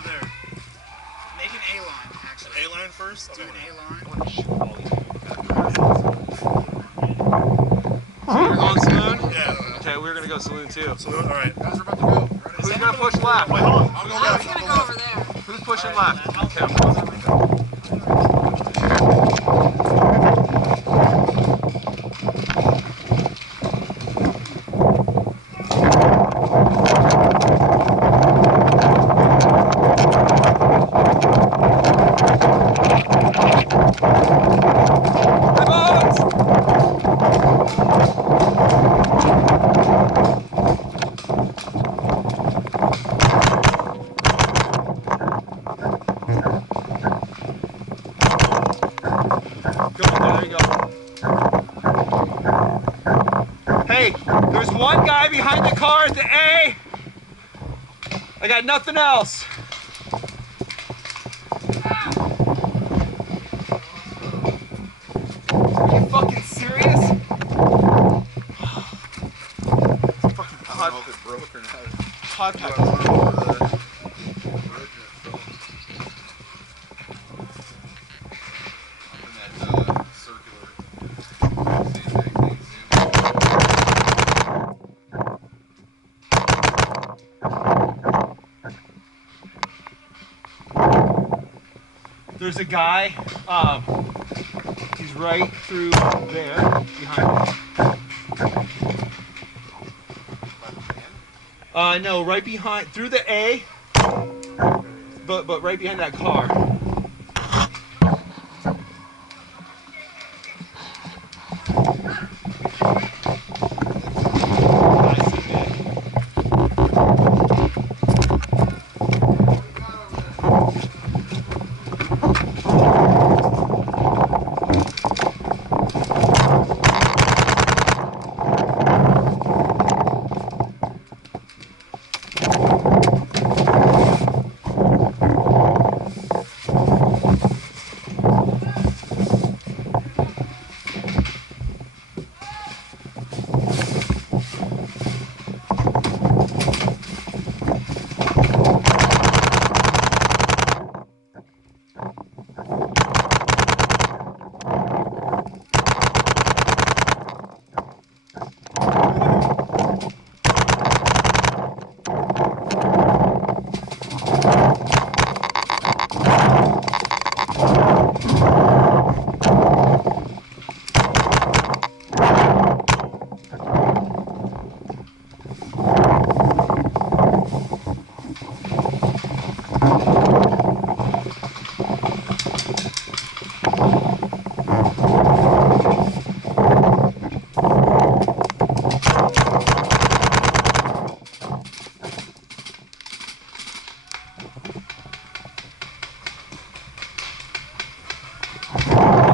over there? Make an A-line, actually. A-line first? Do Okay. an A-line. So you're going saloon? Yeah. Okay, we're gonna go saloon too. Saloon? Alright. Guys, we're about to go. Who's gonna push left? Wait, hold on. I'll go I left. was gonna go over there. Who's pushing left? Okay. Hey, there's one guy behind the car at the A. I got nothing else. Are you fucking serious? Fucking hot. If it broke or not. Hot pack. There's a guy, he's right through there, behind me. No, right behind, through the A, but right behind that car.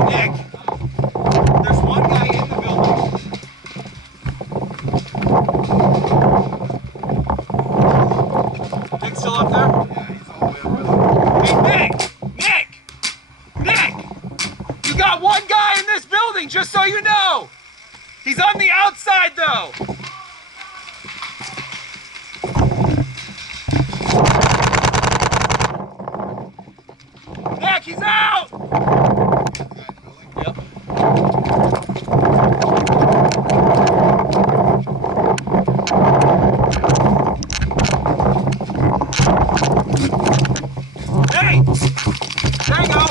Nick, there's one guy in the building. Nick's still up there? Yeah, he's all the way up there. Hey, Nick! You got one guy in this building, just so you know! He's on the outside, though! Nick, he's out! Yep. Hey! There you go!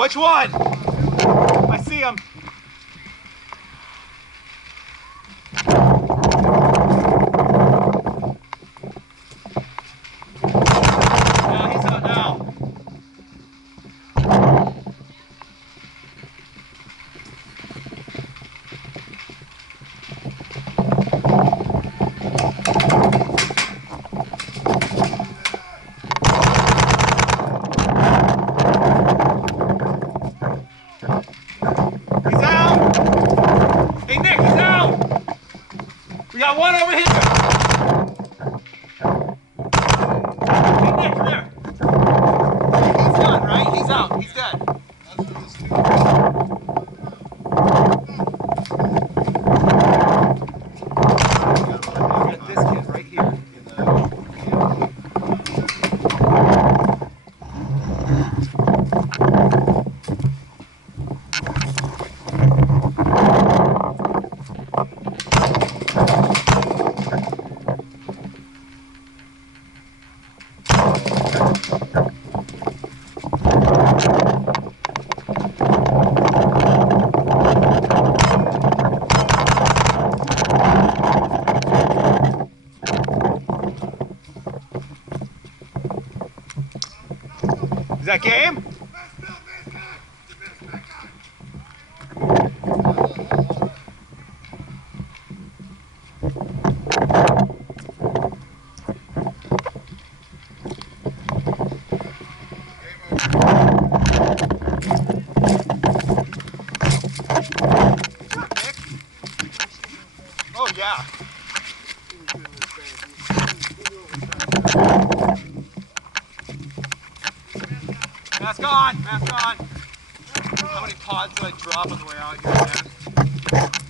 Which one? I see him. No, he's out now. He's out! Hey Nick, he's out! We got one over here! Hey Nick, come here! He's done, right? He's out, he's dead. We got this kid right here. Is that game? Oh yeah. Mask on, mask on. How many pods did I drop on the way out here, man?